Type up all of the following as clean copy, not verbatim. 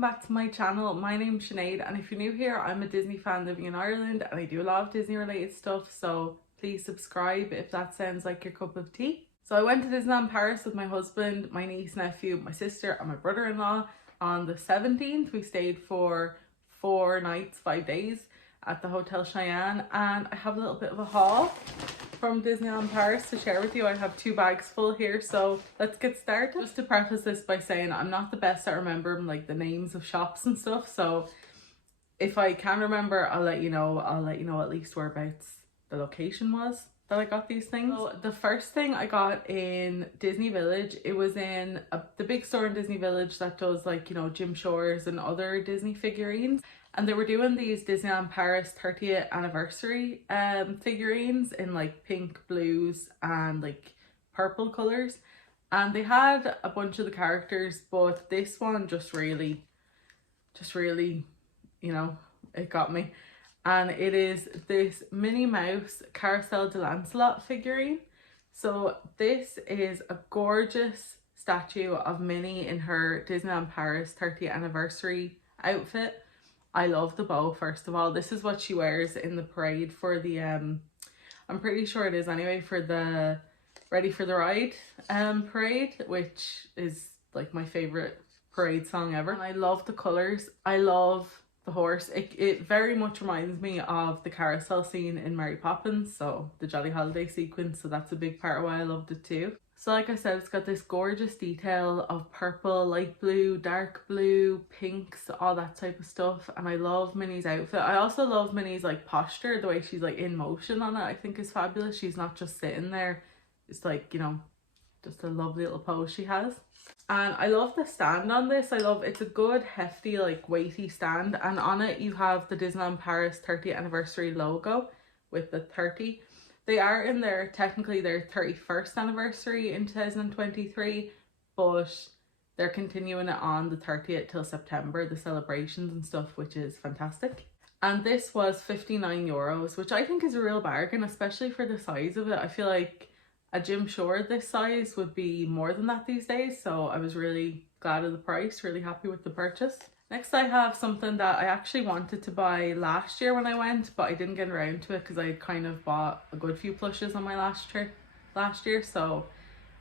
welcome back to my channel. My name's Sinead, and if you're new here, I'm a Disney fan living in Ireland and I do a lot of Disney related stuff, so please subscribe if that sounds like your cup of tea. So I went to Disneyland Paris with my husband, my niece, nephew, my sister and my brother-in-law on the 17th. We stayed for 4 nights, 5 days at the Hotel Cheyenne, and I have a little bit of a haul from Disneyland Paris to share with you. I have 2 bags full here, so let's get started. Just to preface this by saying I'm not the best at remembering like the names of shops and stuff, so if I can remember, I'll let you know. I'll let you know at least whereabouts the location was that I got these things. So the first thing I got in Disney Village, it was in the big store in Disney Village that does like, you know, Jim Shore's and other Disney figurines. And they were doing these Disneyland Paris 30th anniversary figurines in like pink, blues and like purple colours. And they had a bunch of the characters, but this one just really, you know, it got me. And it is this Minnie Mouse Carousel de Lancelot figurine. So this is a gorgeous statue of Minnie in her Disneyland Paris 30th anniversary outfit. I love the bow, first of all. This is what she wears in the parade for the I'm pretty sure it is anyway, for the Ready for the Ride parade, which is like my favorite parade song ever. And I love the colors. I love the horse. It very much reminds me of the carousel scene in Mary Poppins, so the Jolly Holiday sequence, so that's a big part of why I loved it too. So like I said, it's got this gorgeous detail of purple, light blue, dark blue, pinks, all that type of stuff. And I love Minnie's outfit. I also love Minnie's like posture, the way she's like in motion on it, I think is fabulous. She's not just sitting there. It's like, you know, just a lovely little pose she has. And I love the stand on this. It's a good hefty like weighty stand, and on it you have the Disneyland Paris 30th anniversary logo with the 30. They are in technically their 31st anniversary in 2023, but they're continuing it on the 30th till September, the celebrations and stuff, which is fantastic. And this was €59, which I think is a real bargain, especially for the size of it. I feel like a Jim Shore this size would be more than that these days, so I was really glad of the price, really happy with the purchase. Next I have something that I actually wanted to buy last year when I went, but I didn't get around to it because I kind of bought a good few plushes on my last trip last year, so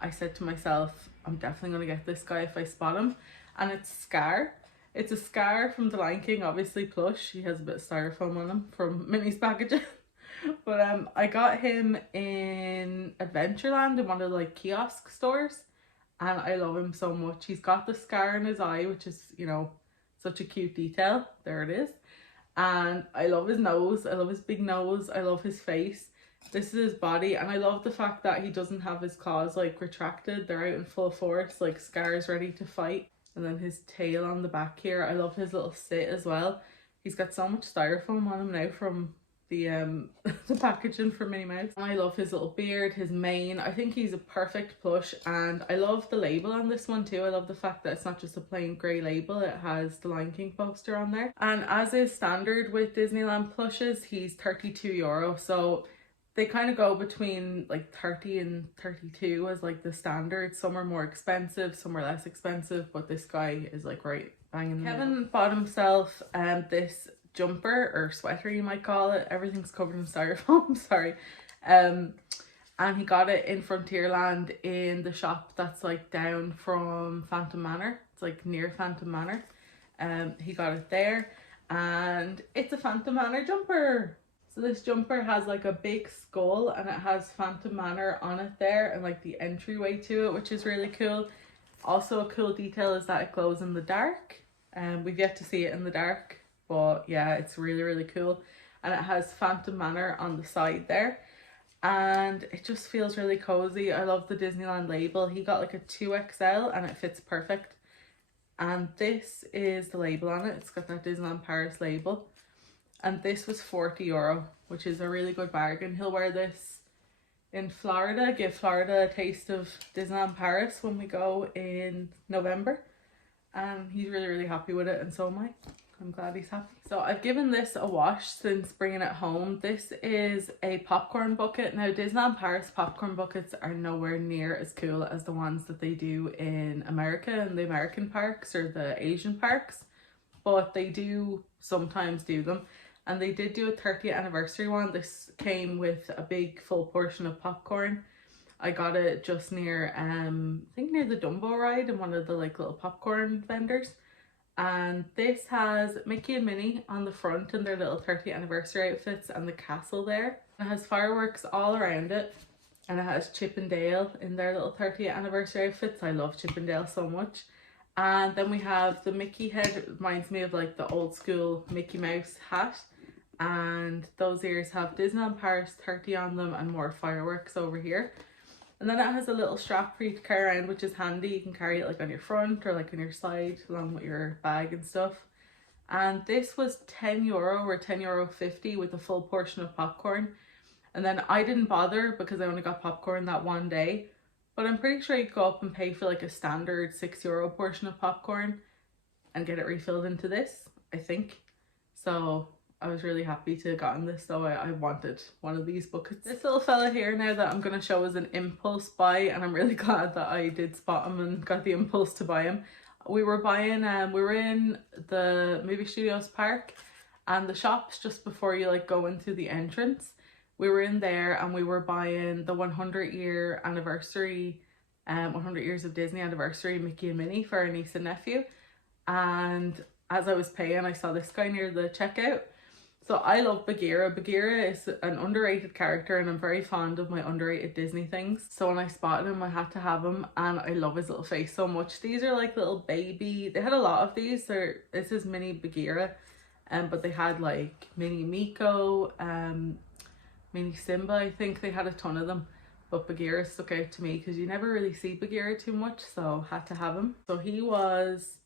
I said to myself, I'm definitely going to get this guy if I spot him. And it's Scar. It's a Scar from The Lion King, obviously Plush. He has a bit of styrofoam on him from Minnie's packaging. But I got him in Adventureland in one of the like kiosk stores, and I love him so much. He's got the scar in his eye, which is, you know, such a cute detail. There it is. And I love his nose. I love his big nose. I love his face. This is his body, and I love the fact that he doesn't have his claws like retracted. They're out in full force, like Scar's ready to fight. And then his tail on the back here. I love his little sit as well. He's got so much styrofoam on him now from the the packaging for Minnie Mouse. I love his little beard, his mane. I think he's a perfect plush, and I love the label on this one too. I love the fact that it's not just a plain grey label, it has the Lion King poster on there. And as is standard with Disneyland plushes, he's €32, so they kind of go between like 30 and 32 as like the standard. Some are more expensive, some are less expensive, but this guy is like right bang in the middle. Kevin bought himself this jumper or sweater, you might call it. Everything's covered in styrofoam, sorry. And he got it in Frontierland in the shop that's like down from Phantom Manor. It's like near Phantom Manor. He got it there, and it's a Phantom Manor jumper. So this jumper has like a big skull, and it has Phantom Manor on it there, and like the entryway to it, which is really cool. Also a cool detail is that it glows in the dark, and we've yet to see it in the dark. But yeah, it's really cool. And it has Phantom Manor on the side there, and it just feels really cozy. I love the Disneyland label. He got like a 2XL and it fits perfect. And this is the label on it. It's got that Disneyland Paris label, and this was €40, which is a really good bargain. He'll wear this in Florida, give Florida a taste of Disneyland Paris when we go in November, and he's really happy with it, and so am I. I'm glad he's happy. So I've given this a wash since bringing it home. This is a popcorn bucket. Now Disneyland Paris popcorn buckets are nowhere near as cool as the ones that they do in America and the American parks or the Asian parks, but they do sometimes do them. And they did do a 30th anniversary one. This came with a big full portion of popcorn. I got it just near, I think near the Dumbo ride in one of the like little popcorn vendors. And this has Mickey and Minnie on the front in their little 30th anniversary outfits and the castle there. It has fireworks all around it. And it has Chip and Dale in their little 30th anniversary outfits. I love Chip and Dale so much. And then we have the Mickey head. It reminds me of like the old school Mickey Mouse hat. And those ears have Disneyland Paris 30 on them and more fireworks over here. And then it has a little strap for you to carry around, which is handy. You can carry it like on your front or like on your side along with your bag and stuff. And this was €10 or €10.50 with a full portion of popcorn. And then I didn't bother because I only got popcorn that one day. But I'm pretty sure you could go up and pay for like a standard €6 portion of popcorn and get it refilled into this, I think. So I was really happy to have gotten this, though I wanted one of these buckets. This little fella here now that I'm going to show is an impulse buy, and I'm really glad that I did spot him and got the impulse to buy him. We were buying, we were in the movie studios park, and the shops just before you like go into the entrance. We were in there and we were buying the 100-year anniversary, 100 years of Disney anniversary Mickey and Minnie for our niece and nephew. And as I was paying, I saw this guy near the checkout. So I love Bagheera. Bagheera is an underrated character and I'm very fond of my underrated Disney things. So when I spotted him, I had to have him, and I love his little face so much. These are like little baby, they had a lot of these. This is mini Bagheera, but they had like mini Miko, mini Simba, I think they had a ton of them. But Bagheera stuck out to me because you never really see Bagheera too much, so had to have him. So he was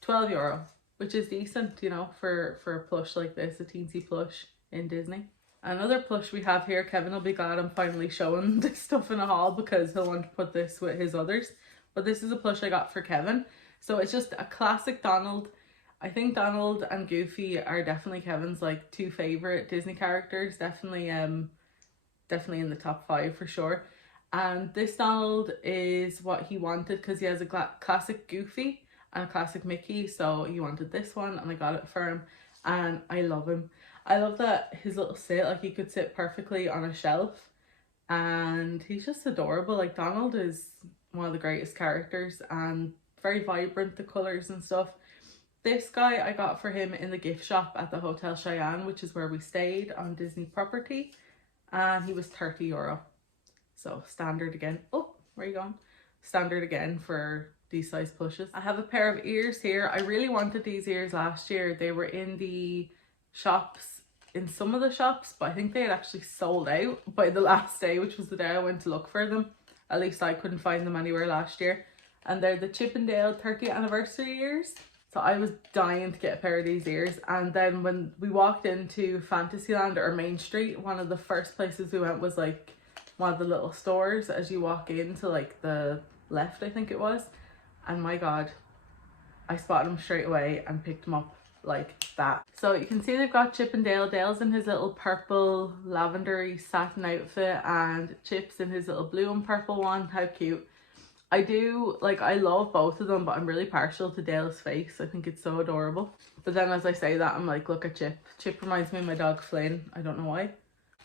€12. Which is decent, you know, for a plush like this, a teensy plush in Disney. Another plush we have here, Kevin will be glad I'm finally showing this stuff in a haul because he'll want to put this with his others. But this is a plush I got for Kevin. So it's just a classic Donald. I think Donald and Goofy are definitely Kevin's like two favourite Disney characters. Definitely in the top 5 for sure. And this Donald is what he wanted because he has a classic Goofy and a classic Mickey, so he wanted this one and I got it for him, and I love him. I love that his little sit, like he could sit perfectly on a shelf, and he's just adorable. Like Donald is one of the greatest characters and very vibrant, the colours and stuff. This guy I got for him in the gift shop at the Hotel Cheyenne, which is where we stayed on Disney property, and he was €30. So standard again. Oh, where are you going? Standard again for these size plushes. I have a pair of ears here. I really wanted these ears last year. They were in the shops, in some of the shops, but I think they had actually sold out by the last day, which was the day I went to look for them. At least I couldn't find them anywhere last year. And they're the Chip and Dale 30th anniversary ears. So I was dying to get a pair of these ears. And then when we walked into Fantasyland or Main Street, one of the first places we went was like one of the little stores as you walk into like the left, I think it was. And my god, I spotted him straight away and picked him up like that. So you can see they've got Chip and Dale. Dale's in his little purple lavendery satin outfit and Chip's in his little blue and purple one. How cute. I love both of them, but I'm really partial to Dale's face. I think it's so adorable. But then as I say that, I'm like, look at Chip. Chip reminds me of my dog Flynn. I don't know why.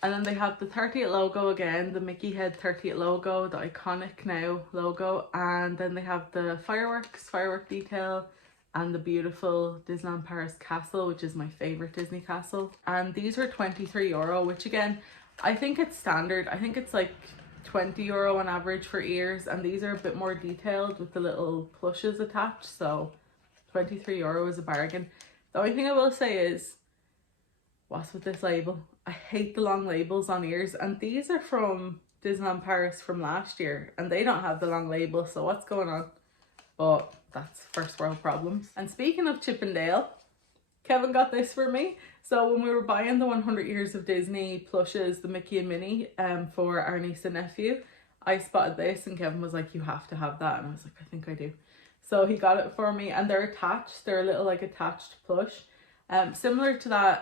And then they have the 30th logo again, the Mickey head 30th logo, the iconic now logo. And then they have the firework detail, and the beautiful Disneyland Paris castle, which is my favourite Disney castle. And these were €23, which again, I think it's standard. I think it's like €20 on average for ears. And these are a bit more detailed with the little plushes attached. So €23 is a bargain. The only thing I will say is, what's with this label? I hate the long labels on ears, and these are from Disneyland Paris from last year and they don't have the long label, so what's going on? But that's first world problems. And speaking of Chip and Dale, Kevin got this for me. So when we were buying the 100 years of Disney plushes, the Mickey and Minnie for our niece and nephew, I spotted this and Kevin was like, you have to have that, and I was like, I think I do. So he got it for me, and they're attached. They're a little like attached plush. Similar to that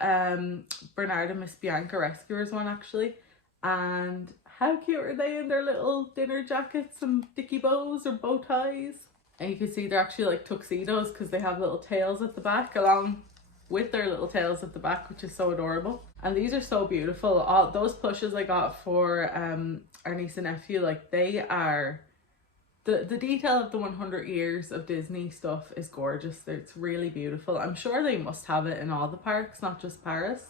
Bernard and Miss Bianca Rescuers one actually. And how cute are they in their little dinner jackets and dicky bows or bow ties? And you can see they're actually like tuxedos because they have little tails at the back along with their little tails at the back, which is so adorable. And these are so beautiful. All those plushes I got for our niece and nephew, like they are, the detail of the 100 years of Disney stuff is gorgeous. It's really beautiful. I'm sure they must have it in all the parks, not just Paris.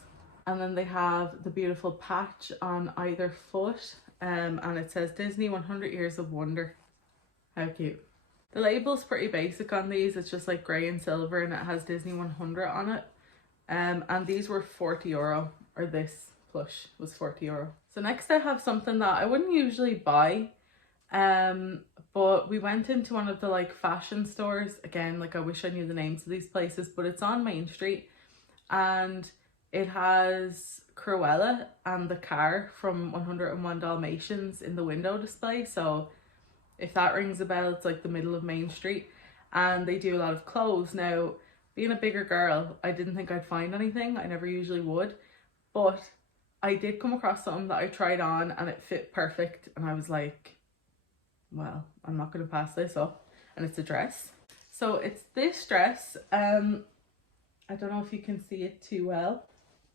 And then they have the beautiful patch on either foot, and it says Disney 100 Years of Wonder. How cute. The label's pretty basic on these. It's just like grey and silver, and it has Disney 100 on it. And these were €40, or this plush was €40. So next I have something that I wouldn't usually buy, but we went into one of the like fashion stores. Again, like I wish I knew the names of these places, but it's on Main Street, and it has Cruella and the car from 101 Dalmatians in the window display. So if that rings a bell, it's like the middle of Main Street, and they do a lot of clothes. Now, being a bigger girl, I didn't think I'd find anything. I never usually would, but I did come across something that I tried on and it fit perfect, and I was like, well, I'm not going to pass this up. And it's a dress. So it's this dress. I don't know if you can see it too well,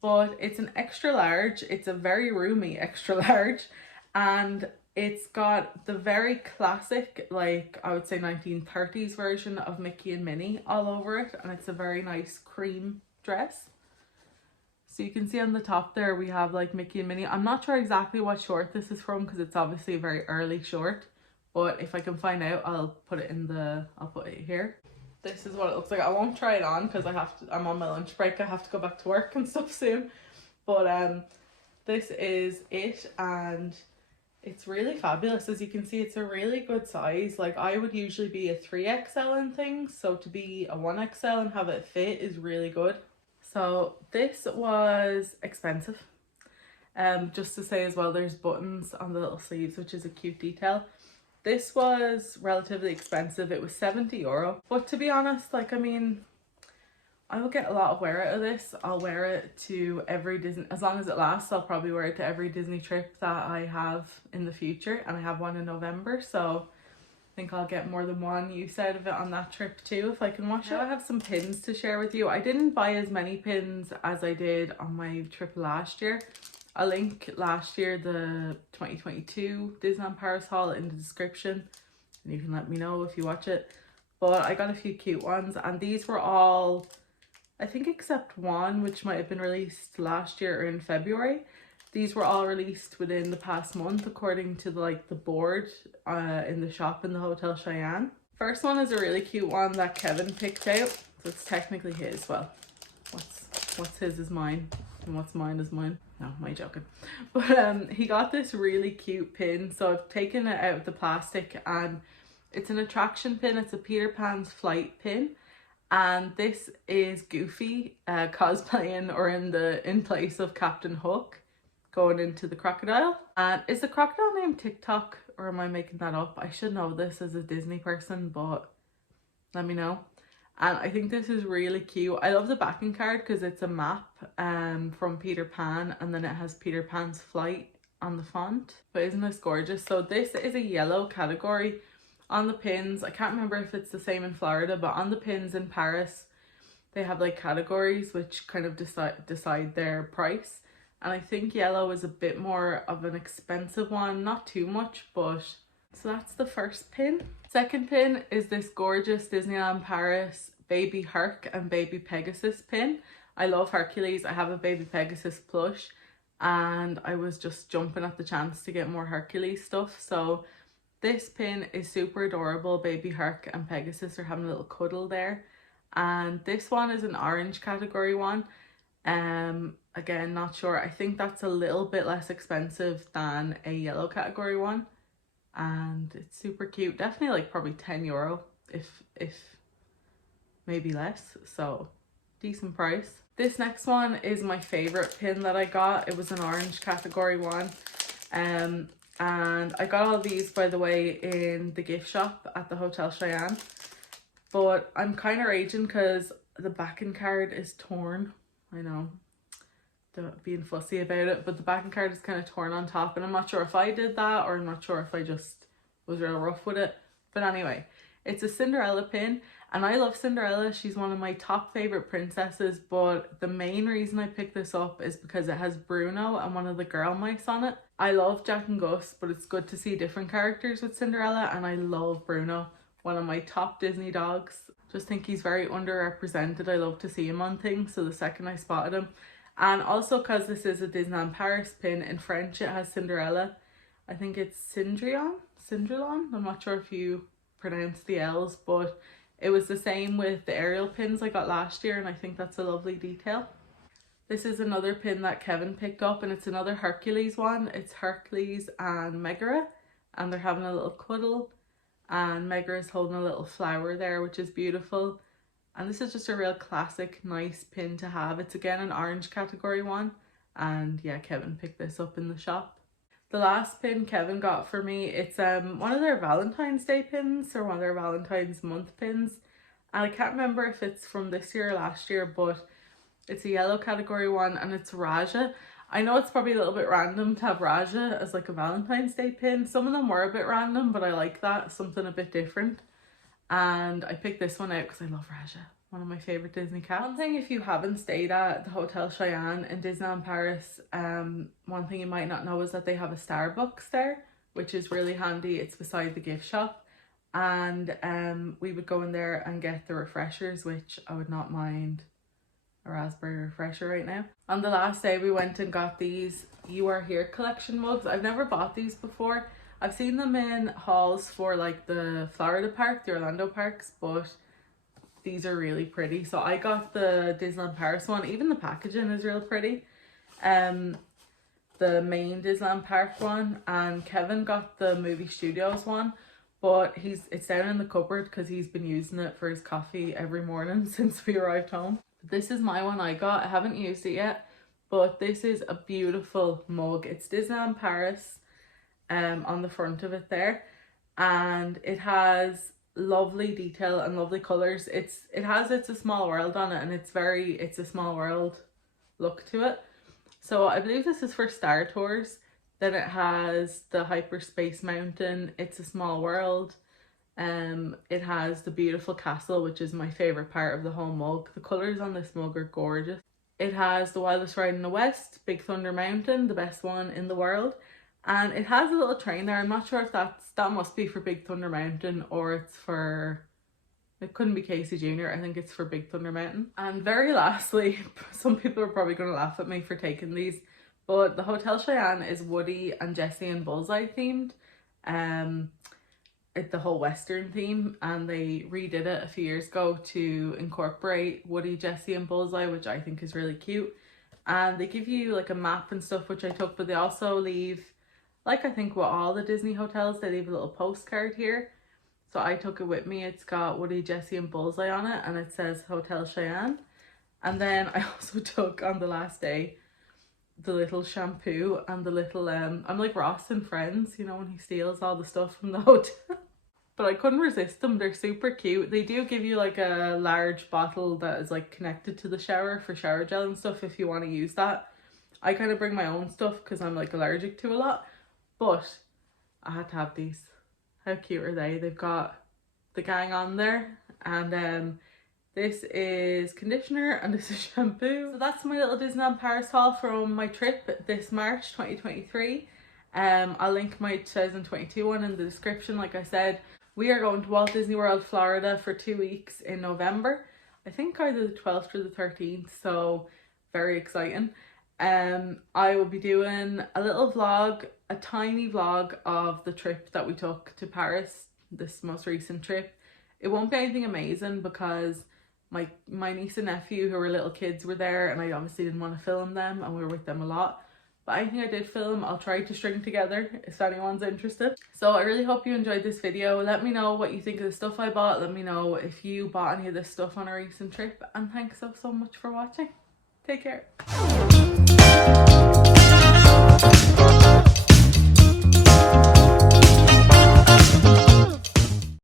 but it's an extra large. It's a very roomy extra large, and it's got the very classic, like I would say 1930s version of Mickey and Minnie all over it, and it's a very nice cream dress. So you can see on the top there we have like Mickey and Minnie. I'm not sure exactly what short this is from because it's obviously a very early short, but if I can find out, I'll put it here. This is what it looks like. I won't try it on because I'm on my lunch break. I have to go back to work and stuff soon. But this is it, and it's really fabulous. As you can see, it's a really good size. Like I would usually be a 3XL in things, so to be a 1XL and have it fit is really good. So this was expensive. Just to say as well, there's buttons on the little sleeves, which is a cute detail. This was relatively expensive. It was €70. But to be honest, like, I mean, I will get a lot of wear out of this. I'll wear it to every Disney, as long as it lasts, I'll probably wear it to every Disney trip that I have in the future. And I have one in November, so I think I'll get more than one use out of it on that trip too, if I can wash it. I have some pins to share with you. I didn't buy as many pins as I did on my trip last year. I'll link last year, the 2022 Disneyland Paris haul, in the description, and you can let me know if you watch it. But I got a few cute ones, and these were all, I think except one, which might have been released last year or in February. These were all released within the past month, according to the board in the shop in the Hotel Cheyenne. First one is a really cute one that Kevin picked out. So it's technically his. Well, what's his is mine, and what's mine is mine. No, am I joking? But he got this really cute pin. So I've taken it out of the plastic, and it's an attraction pin. It's a Peter Pan's flight pin. And this is Goofy cosplaying or in place of Captain Hook, going into the crocodile. And is the crocodile named TikTok, or am I making that up? I should know this as a Disney person, but let me know. And I think this is really cute. I love the backing card because it's a map from Peter Pan, and then it has Peter Pan's flight on the font. But isn't this gorgeous? So this is a yellow category. On the pins, I can't remember if it's the same in Florida, but on the pins in Paris, they have like categories which kind of decide their price. And I think yellow is a bit more of an expensive one, not too much, but so that's the first pin. Second pin is this gorgeous Disneyland Paris Baby Herc and Baby Pegasus pin. I love Hercules. I have a Baby Pegasus plush, and I was just jumping at the chance to get more Hercules stuff. So this pin is super adorable. Baby Herc and Pegasus are having a little cuddle there. And this one is an orange category one. Again, not sure. I think that's a little bit less expensive than a yellow category one. And it's super cute. Definitely like probably €10, if maybe less. So decent price. This next one is my favorite pin that I got. It was an orange category one. And I got all these, by the way, in the gift shop at the Hotel Cheyenne. But I'm kind of raging because the backing card is torn. I know, being fussy about it, but the backing card is kind of torn on top, and I'm not sure if I did that, or I'm not sure if I just was real rough with it. But anyway, It's a Cinderella pin, and I love Cinderella. She's one of my top favorite princesses, but the main reason I picked this up is because it has Bruno and one of the girl mice on it. I love Jack and Gus, but it's good to see different characters with Cinderella, and I love Bruno, one of my top Disney dogs. Just think he's very underrepresented. I love to see him on things, so the second I spotted him. And also because this is a Disneyland Paris pin, in French it has Cinderella. I think it's Cendrillon? I'm not sure if you pronounce the L's, but it was the same with the Ariel pins I got last year, and I think that's a lovely detail. This is another pin that Kevin picked up, and it's another Hercules one. It's Hercules and Megara, and they're having a little cuddle, and Megara is holding a little flower there, which is beautiful. And this is just a real classic, nice pin to have. It's again an orange category one, and yeah, Kevin picked this up in the shop. The last pin Kevin got for me, it's one of their Valentine's Day pins, or one of their Valentine's month pins. And I can't remember if it's from this year or last year, but it's a yellow category one, and it's Raja. I know it's probably a little bit random to have Raja as like a Valentine's Day pin. Some of them were a bit random, but I like that, something a bit different. And I picked this one out because I love Raja, one of my favorite Disney cats. One thing, if you haven't stayed at the Hotel Cheyenne in Disneyland Paris, one thing you might not know is that they have a Starbucks there, which is really handy. It's beside the gift shop, and we would go in there and get the refreshers, which I would not mind a raspberry refresher right now. On the last day we went and got these You Are Here collection mugs. I've never bought these before. I've seen them in hauls for like the Florida park, the Orlando parks, but these are really pretty. So I got the Disneyland Paris one. Even the packaging is real pretty. The main Disneyland Park one, and Kevin got the Movie Studios one, but it's down in the cupboard because he's been using it for his coffee every morning since we arrived home. This is my one I got. I haven't used it yet, but this is a beautiful mug. It's Disneyland Paris on the front of it there, and it has lovely detail and lovely colors. It's a small world on it, and it's a small world look to it. So I believe this is for Star Tours. Then it has the Hyperspace Mountain, It's a Small World. It has the beautiful castle, which is my favorite part of the whole mug. The colors on this mug are gorgeous. It has the Wildest Ride in the West, Big Thunder Mountain, the best one in the world. And it has a little train there. I'm not sure if that must be for Big Thunder Mountain, or it's for, it couldn't be Casey Jr. I think it's for Big Thunder Mountain. And very lastly, some people are probably going to laugh at me for taking these, but the Hotel Cheyenne is Woody and Jessie and Bullseye themed. It's the whole Western theme, and they redid it a few years ago to incorporate Woody, Jessie and Bullseye, which I think is really cute. And they give you like a map and stuff, which I took, but they also leave, like I think with all the Disney hotels, they leave a little postcard here. So I took it with me. It's got Woody, Jessie and Bullseye on it, and it says Hotel Cheyenne. And then I also took, on the last day, the little shampoo and the little I'm like Ross and Friends, you know, when he steals all the stuff from the hotel. But I couldn't resist them. They're super cute. They do give you like a large bottle that is like connected to the shower for shower gel and stuff if you want to use that. I kind of bring my own stuff because I'm like allergic to a lot, but I had to have these. How cute are they? They've got the gang on there, and this is conditioner and this is shampoo. So that's my little Disneyland Paris haul from my trip this March 2023. I'll link my 2022 one in the description. Like I said, we are going to Walt Disney World, Florida for 2 weeks in November. I think either the 12th or the 13th, so very exciting. I will be doing a little vlog, a tiny vlog of the trip that we took to Paris, this most recent trip. It won't be anything amazing because my niece and nephew who were little kids were there, and I obviously didn't want to film them, and we were with them a lot. But anything I did film, I'll try to string together if anyone's interested. So I really hope you enjoyed this video. Let me know what you think of the stuff I bought. Let me know if you bought any of this stuff on a recent trip. And thanks so much for watching. Take care.